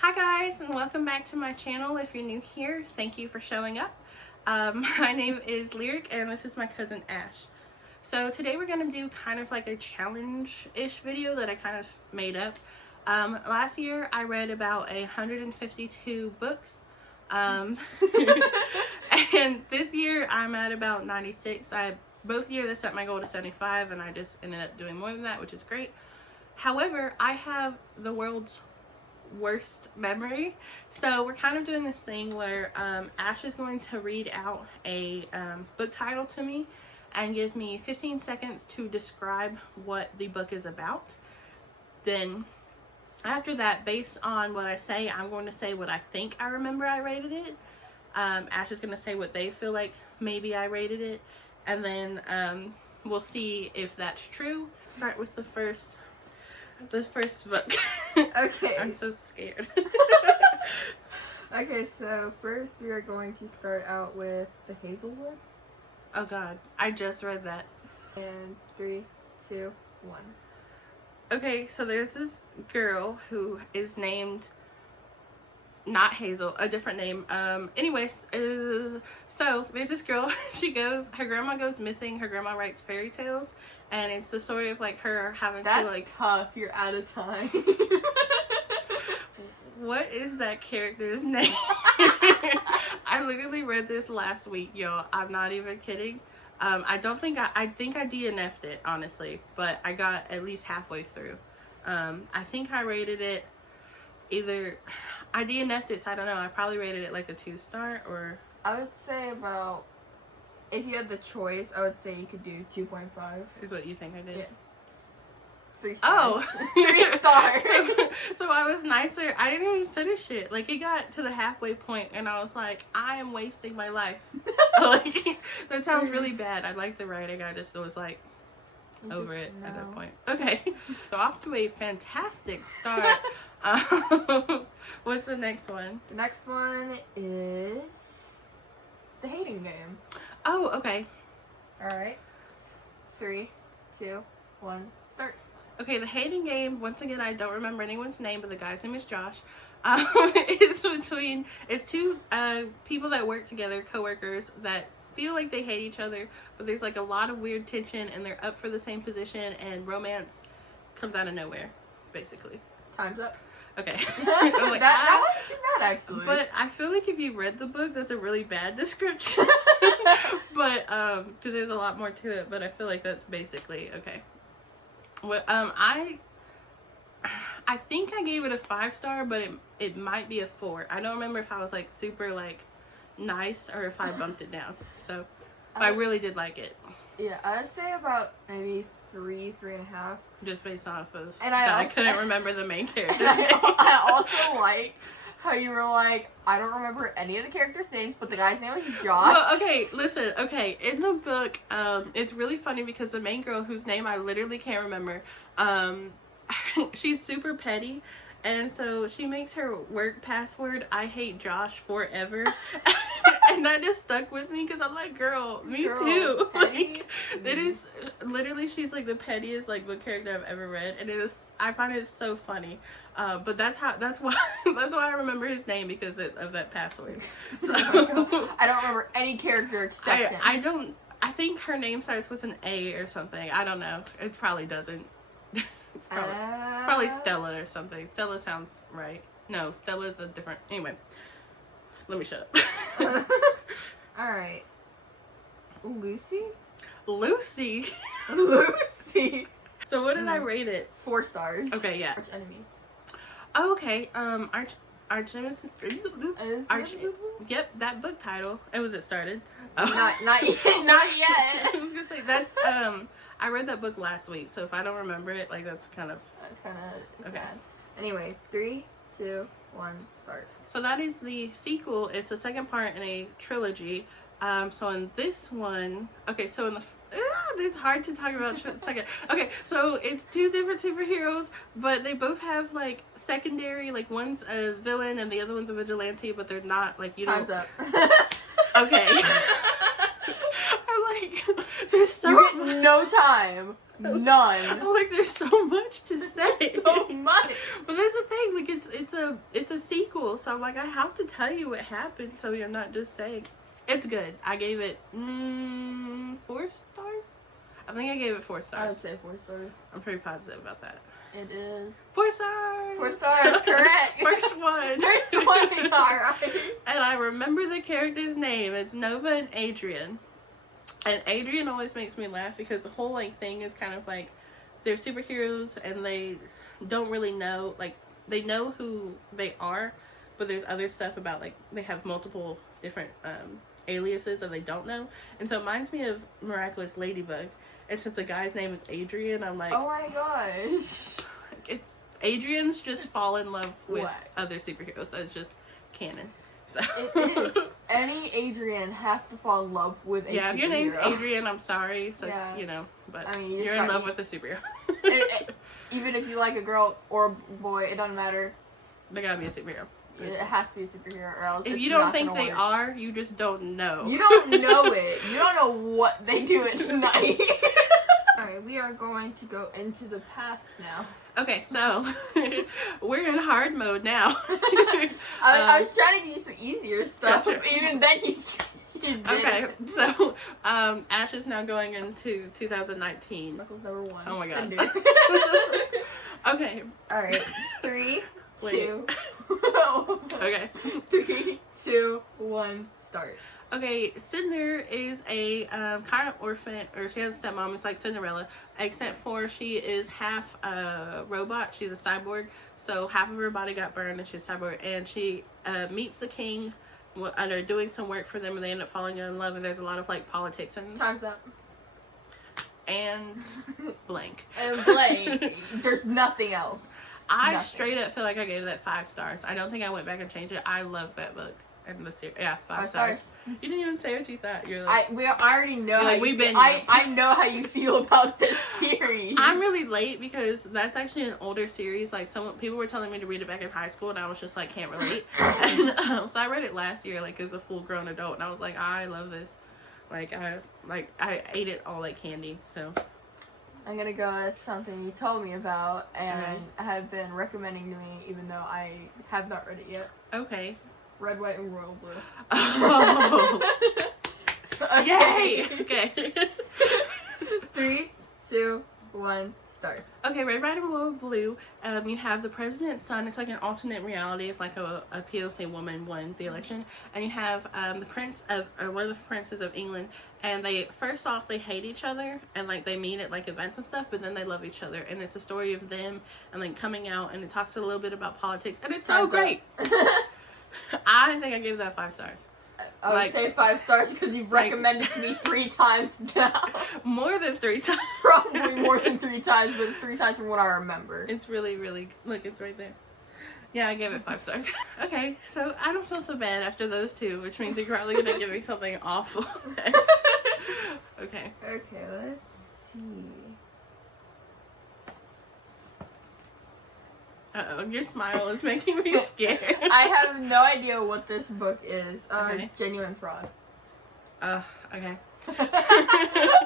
Hi guys, and welcome back to my channel. If you're new here, thank you for showing up. My name is Lyric and this is my cousin Ash. So today we're going to do kind of like a challenge-ish video that I kind of made up. Last year I read about 152 books. And this year I'm at about 96. Both years I set my goal to 75 and I just ended up doing more than that, which is great. However, I have the world's worst memory, so we're kind of doing this thing where Ash is going to read out a book title to me and give me 15 seconds to describe what the book is about. Then after that, based on what I say, I'm going to say what I think I remember I rated it. Ash is going to say what they feel like maybe I rated it, and then we'll see if that's true. Start with this first book. Okay. I'm so scared. Okay, so first we are going to start out with the Hazel Wood. Oh god, I just read that. And 3, 2, 1. Okay, so there's this girl who is named not Hazel, a different name. Anyways, so there's this girl. Her grandma goes missing. Her grandma writes fairy tales, and it's the story of like her having to like. That's tough. You're out of time. What is that character's name? I literally read this last week, y'all. I'm not even kidding. I think I DNF'd it, honestly, but I got at least halfway through. I think I rated it either. I DNF'd it, so I don't know. I probably rated it like a 2-star, or I would say about, if you had the choice, I would say you could do 2.5. is what you think I did. Yeah. 3 stars. Oh, 3 stars. So I was nicer. I didn't even finish it. Like, it got to the halfway point, and I was like, I am wasting my life. Like, that sounds really bad. I like the writing. I just was like over it at that point. Okay, so off to a fantastic start. What's the next one? The next one is The Hating Game. Oh, okay. Alright. 3, 2, 1, start. Okay, The Hating Game, once again, I don't remember anyone's name, but the guy's name is Josh. It's two people that work together, co-workers, that feel like they hate each other, but there's like a lot of weird tension, and they're up for the same position, and romance comes out of nowhere, basically. Time's up. Okay. I'm like, that wasn't too bad, actually. But I feel like if you read the book, that's a really bad description. But, because there's a lot more to it, but I feel like that's basically, okay. Well, I think I gave it a 5-star, but it might be a 4. I don't remember if I was like super like nice or if I bumped it down. So, but I really did like it. Yeah, I'd say about maybe 3.5. Just based off of and I couldn't remember the main character. I also like how you were like, I don't remember any of the characters' names, but the guy's name was Josh. Well, okay, listen, okay, in the book, it's really funny because the main girl, whose name I literally can't remember, she's super petty, and so she makes her work password, I hate Josh forever. And that just stuck with me because I'm like, girl, me too. Like, it is literally, she's like the pettiest like book character I've ever read, and I find it so funny. But that's why I remember his name, because of that password. So I don't remember any character except him. I think her name starts with an A or something. I don't know. It probably doesn't. It's probably Stella or something. Stella sounds right. No, Stella's a different. Anyway, let me shut up. Alright. Lucy? Lucy. Lucy. So what did I rate it? 4 stars. Okay, yeah. Arch enemy. Oh, okay. Arch nemesis. Yep, that book title. And was it started? Not yet. Not yet. I was gonna say that's I read that book last week, so if I don't remember it, like that's kind of sad. Anyway, 3, 2, 1, start. So that is the sequel. It's the second part in a trilogy. So in this one, okay, so in the it's hard to talk about second. Okay, so it's 2 different superheroes, but they both have like secondary, like one's a villain and the other one's a vigilante, but they're not like, you know. Time's up. Okay. I'm like, there's so you get no time. None. I'm like, there's so much to say. So much. But that's the thing, like it's a sequel, so I'm like, I have to tell you what happened, so you're not just saying. It's good. I gave it 4 stars. I think I gave it 4 stars. I would say 4 stars. I'm pretty positive about that. It is 4 stars. 4 stars, correct. First one. First one we got right. And I remember the character's name. It's Nova and Adrian. And Adrian always makes me laugh because the whole like thing is kind of like they're superheroes and they don't really know, like they know who they are, but there's other stuff about like they have multiple different aliases that they don't know. And so it reminds me of Miraculous Ladybug. And since the guy's name is Adrian, I'm like, oh my gosh. it's Adrian's just fall in love with What? other superheroes. That's just canon. So. It is. Any Adrian has to fall in love with a yeah, if your name's superhero. Adrian, I'm sorry. So, Yeah. you know, but I mean, you're in love with a superhero. Even if you like a girl or a boy, it doesn't matter. They gotta be a superhero. It has to be a superhero, or else If it's you don't not think gonna they work. are, you just don't know. You don't know it. You don't know what they do at night. Alright, we are going to go into the past now. Okay, so we're in hard mode now. I was trying to give you some easier stuff. Gotcha. Even then, you did. Okay, so Ash is now going into 2019. Chronicles number 1. Oh my god. Cinder. Okay. Alright, 3, Wait. 2. Okay. 3, 2, 1, start. Okay, Cinder is a kind of orphan, or she has a stepmom. It's like Cinderella, except for she is half robot. She's a cyborg, so half of her body got burned and she's a cyborg. And she meets the king, and they're doing some work for them, and they end up falling in love. And there's a lot of like politics and Time's up. And blank. And blank. There's nothing else. I Nothing. straight up feel like I gave that 5 stars. I don't think I went back and changed it. I love that book and the series. Yeah, 5 stars. You didn't even say what you thought. You're like, I already know. Like, how we've you been- feel. I know how you feel about this series. I'm really late because that's actually an older series. Like people were telling me to read it back in high school, and I was just like, can't relate. And so I read it last year, like as a full grown adult, and I was like, I love this. I ate it all like candy. So I'm gonna go with something you told me about and Okay. have been recommending to me, even though I have not read it yet. okay. Red, White, and Royal Blue. Oh. Yay! Okay. 3, 2, 1, start. Okay, Red, White, and Royal Blue. You have the president's son. It's like an alternate reality if like a POC woman won the election, and you have the prince of, or one of the princes of England. And they first off they hate each other, and like they meet at like events and stuff, but then they love each other, and it's a story of them and like coming out, and it talks a little bit about politics, and it's so Time's great. up. I think I gave that 5 stars. I would Like- say 5 stars because you've like- recommended to me 3 times now. More than 3 times. Probably more than 3 times, but 3 times from what I remember. It's really, really, look, it's right there. Yeah, I gave it 5 stars. Okay, so I don't feel so bad after those 2, which means you're probably gonna give me something awful next. Okay. Okay, let's see. Uh-oh, your smile is making me scared. I have no idea what this book is. Okay. Genuine Fraud. Okay.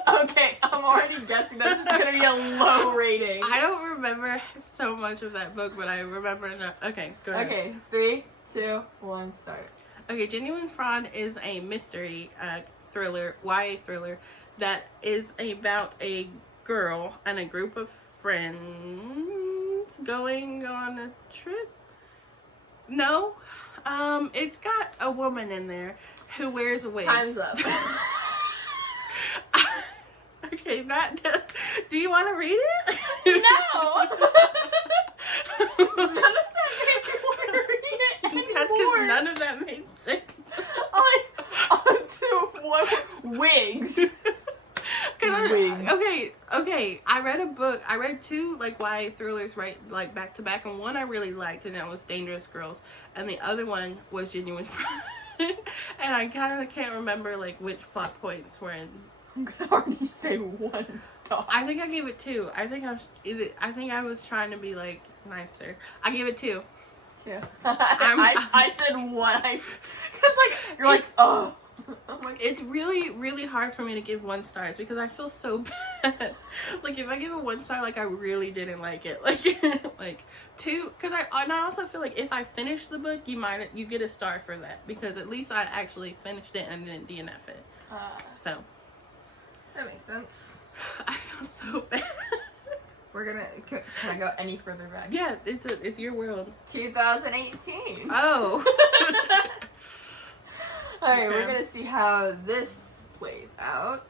Okay, I'm already guessing this is gonna be a low rating. I don't remember so much of that book, but I remember enough. Okay, go ahead. Okay, 3, 2, 1, start. Okay, Genuine Fraud is a mystery thriller, YA thriller, that is about a girl and a group of friends going on a trip. No, it's got a woman in there who wears wigs. Time's up. Okay, do you want to read it? No! None of that made me want to read it anymore. That's because none of that made sense. On to wigs. Okay, I read a book. I read 2 like YA thrillers right like back to back, and one I really liked, and that was Dangerous Girls, and the other one was Genuine Fraud. And I kind of can't remember like which plot points were in. I'm gonna already say 1 star. I think I gave it 2. I think I was trying to be like nicer. I gave it 2. 2. I said 1. Cause like you're like, oh. Oh my God. It's really, really hard for me to give 1 stars because I feel so bad. Like, if I give it 1 star, like, I really didn't like it. Like, like 2, because I also feel like if I finish the book, you get a star for that because at least I actually finished it and didn't DNF it. So. That makes sense. I feel so bad. We're gonna, can I go any further back? Yeah, it's your world. 2018. Oh. Alright, Okay. we're gonna see how this plays out.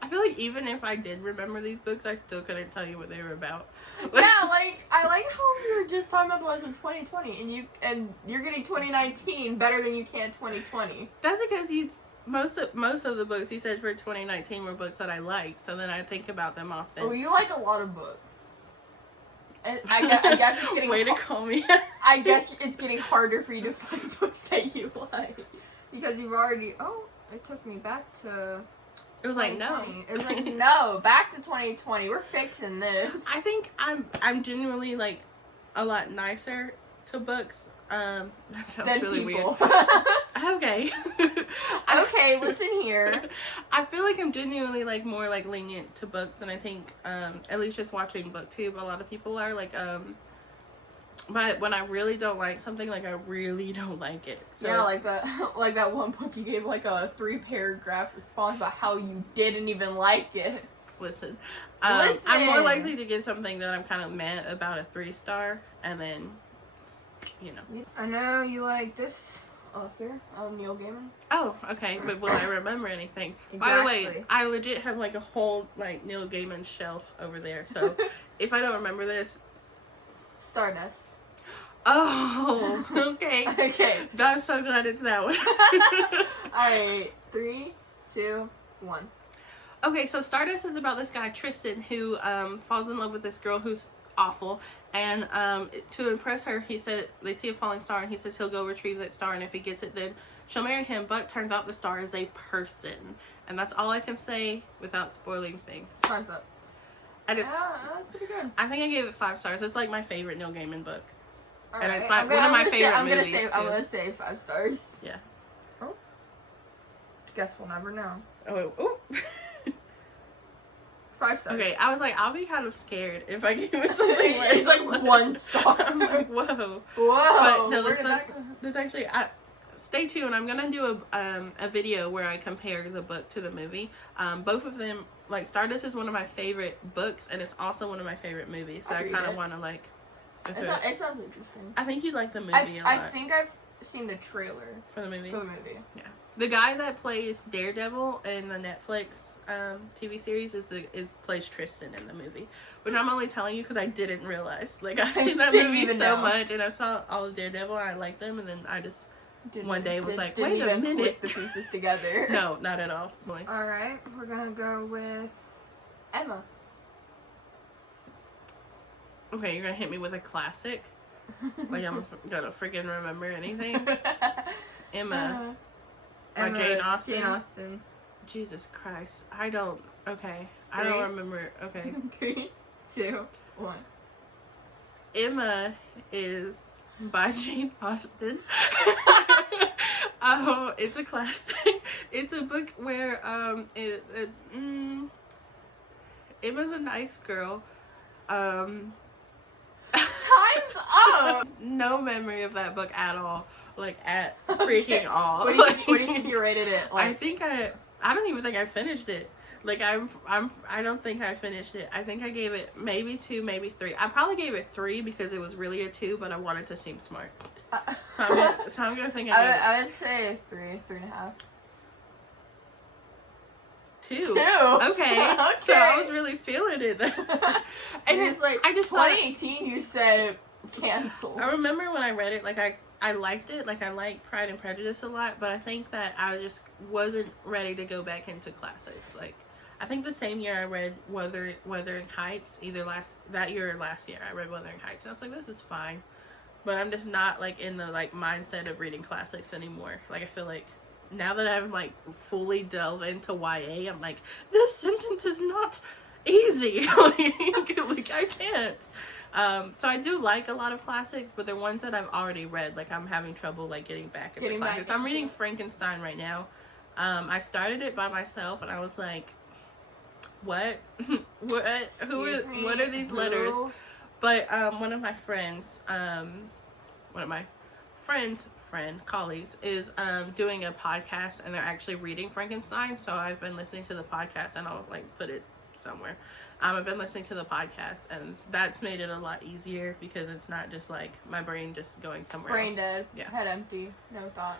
I feel like even if I did remember these books, I still couldn't tell you what they were about. Yeah, like, I like how you were just talking about the ones in 2020, and you're getting 2019 better than you can 2020. That's because most of the books he said for 2019 were books that I liked, so then I think about them often. Oh, you like a lot of books. And I guess it's getting Way to call me. I guess it's getting harder for you to find books that you like. Because you've already, it took me back to It was like, no. 2020. It was like, no, back to 2020. We're fixing this. I think I'm genuinely, like, a lot nicer to books. That sounds Than really people. weird. Okay. Okay, listen here. I feel like I'm genuinely, like, more, like, lenient to books, and I think, at least just watching BookTube, a lot of people are, like, but when I really don't like something, like, I really don't like it. So Yeah, like that one book you gave like a 3-paragraph response about how you didn't even like it. Listen. Listen. I'm more likely to give something that I'm kind of mad about a 3-star, and then, you know. I know you like this author, Neil Gaiman. Oh, okay, but will I remember anything? Exactly. By the way, I legit have, like, a whole, like, Neil Gaiman shelf over there, so if I don't remember this... Stardust. Oh, okay. Okay. I'm so glad it's that one. Alright, 3, 2, 1. Okay, so Stardust is about this guy, Tristan, who falls in love with this girl who's awful. And to impress her, he said, they see a falling star, and he says he'll go retrieve that star, and if he gets it, then she'll marry him. But turns out the star is a person. And that's all I can say without spoiling things. Time's up. And it's, that's pretty good. I think I gave it 5 stars. It's like my favorite Neil Gaiman book. All And right, it's one of my favorite movies, I'm too. gonna say 5 stars. Yeah. Oh. Guess we'll never know. Oh, ooh. 5 stars. Okay, I was like, I'll be kind of scared if I give it something like It's like 1 star. I'm like, whoa. Whoa. But no, where did that's that go? actually, stay tuned. I'm gonna do a video where I compare the book to the movie. Both of them, like, Stardust is one of my favorite books, and it's also one of my favorite movies. So I kind of want to, like, go through it. It sounds interesting. I think you'd like the movie a lot. I think I've seen the trailer for the movie. for the movie. Yeah. The guy that plays Daredevil in the Netflix TV series plays Tristan in the movie, which I'm only telling you because I didn't realize. Like, I've seen that Didn't movie even so know. much, and I saw all of Daredevil, and I liked them, and then I just one day was like, didn't wait a even minute. put the pieces together. No, not at all. Alright, we're gonna go with Emma. Okay, you're gonna hit me with a classic? Like I'm gonna freaking remember anything? Emma. By Jane Austen? Jane Austen. Jesus Christ. I don't remember. Okay. 3, 2, 1. Emma is by Jane Austen. It's a classic. It's a book where Emma's a nice girl. Time's up! No memory of that book at all. Like, at freaking all. What do you think you rated it? Like, I don't even think I finished it. Like, I don't think I finished it. I think I gave it maybe 2, maybe 3. I probably gave it 3 because it was really a 2, but I wanted to seem smart. So I'm gonna think I would say 3, 3.5. 2. 2. Okay. So I was really feeling it then. And it's like, I just thought, 2018 you said canceled. I remember when I read it, like, I liked it. Like, I like Pride and Prejudice a lot, but I think that I just wasn't ready to go back into classics. Like, I think the same year I read Wuthering Heights, either that year or last year, I read Wuthering Heights, and I was like, this is fine. But I'm just not, like, in the, like, mindset of reading classics anymore. Like, I feel like now that I've, like, fully delved into YA, I'm like, this sentence is not easy. Like, I can't. So I do like a lot of classics, but they're ones that I've already read. Like, I'm having trouble, like, getting back into classics. I'm reading Frankenstein right now. I started it by myself, and I was like, what? What are these letters? But one of my friends, colleagues, is doing a podcast, and they're actually reading Frankenstein. So I've been listening to the podcast, and I'll like put it somewhere. I've been listening to the podcast, and that's made it a lot easier because it's not just like my brain just going somewhere else. Brain dead. Yeah. Head empty. No thoughts.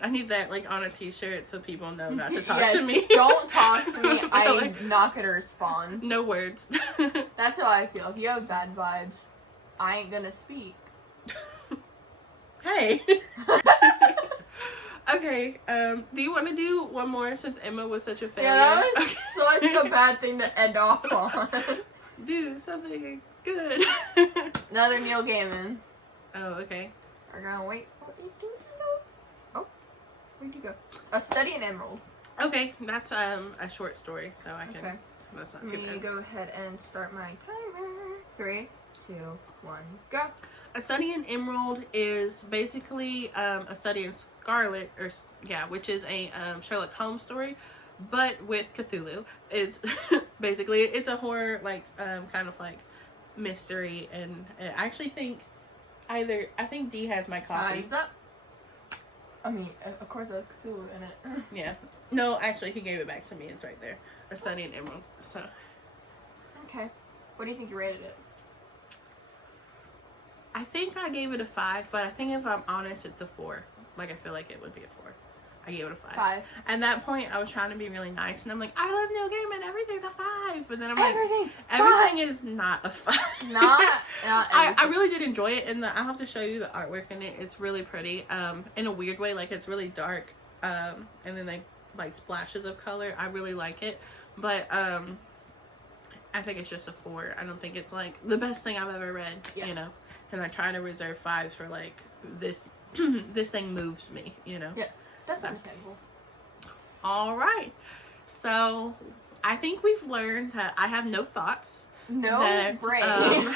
I need that like on a t-shirt so people know not to talk to me. Don't talk to me. I'm not gonna respond. No words. That's how I feel. If you have bad vibes, I ain't gonna speak. Hey. Okay, do you want to do one more since Emma was such a failure? Yeah, that was such a bad thing to end off on. Do something good. Another Neil Gaiman. Oh, okay. We're gonna wait. Oh, where'd you go? A Study in Emerald. Okay, that's a short story, so I can. Okay. That's not too Let me bad. go ahead and start my timer. 3, 2, 1, go. A Study in Emerald is basically a study in Scarlet, which is a Sherlock Holmes story, but with Cthulhu. Is basically it's a horror kind of like mystery, and I actually think I think D has my copy. Time's up. I mean, of course, there's Cthulhu in it. Yeah. No, actually, he gave it back to me. It's right there. A Study in Emerald. So. Okay. What do you think you rated it? I think I gave it a 5, but I think if I'm honest, it's a 4. Like, I feel like it would be a 4. I gave it a 5. 5. At that point, I was trying to be really nice, and I'm like, I love Neil Gaiman, everything's a 5. But then I'm like, everything is not a 5. Not I really did enjoy it, and I'll have to show you the artwork in it. It's really pretty, in a weird way. Like, it's really dark, and then they like splashes of color. I really like it, but I think it's just a 4. I don't think it's like the best thing I've ever read, you know. And I try to reserve 5s for like this. This thing moves me, you know. Yes, that's understandable. All right, so I think we've learned that I have no thoughts. No brain.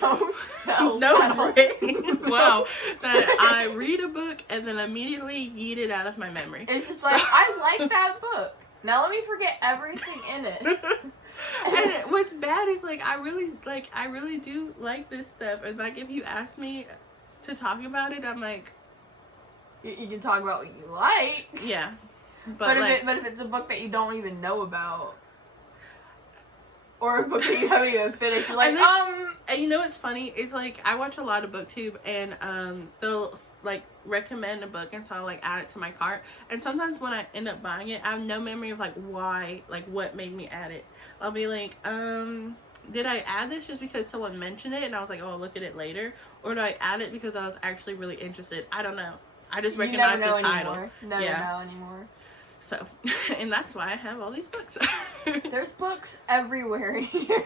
No cells. No brain. Wow. That I read a book and then immediately yeet it out of my memory. It's just like, I like that book. Now let me forget everything in it. And what's bad is I really do like this stuff. And like if you ask me to talk about it, I'm like, you can talk about what you like. Yeah. But if it's a book that you don't even know about, or a book that you haven't even finished, you're like, And you know what's funny? It's like I watch a lot of BookTube, and they'll like recommend a book, and so I'll like add it to my cart. And sometimes when I end up buying it, I have no memory of like why, like what made me add it. I'll be like, did I add this just because someone mentioned it and I was like, oh, I'll look at it later, or did I add it because I was actually really interested? I don't know. I just recognize the title. Never know anymore. So, and that's why I have all these books. There's books everywhere in here.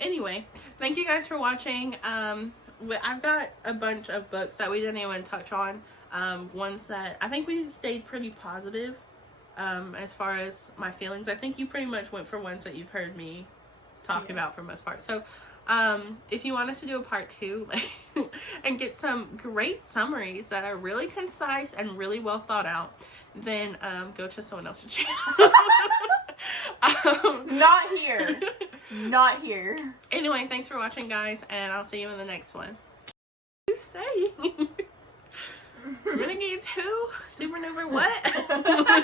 Anyway, thank you guys for watching. I've got a bunch of books that we didn't even touch on. Ones that I think we stayed pretty positive as far as my feelings. I think you pretty much went for ones that you've heard me talk about for the most part. So, if you want us to do a part 2 and get some great summaries that are really concise and really well thought out, then go to someone else's channel. Not here. Not here. Anyway, thanks for watching, guys, and I'll see you in the next one. What are you saying? Renegades who? Supernova what?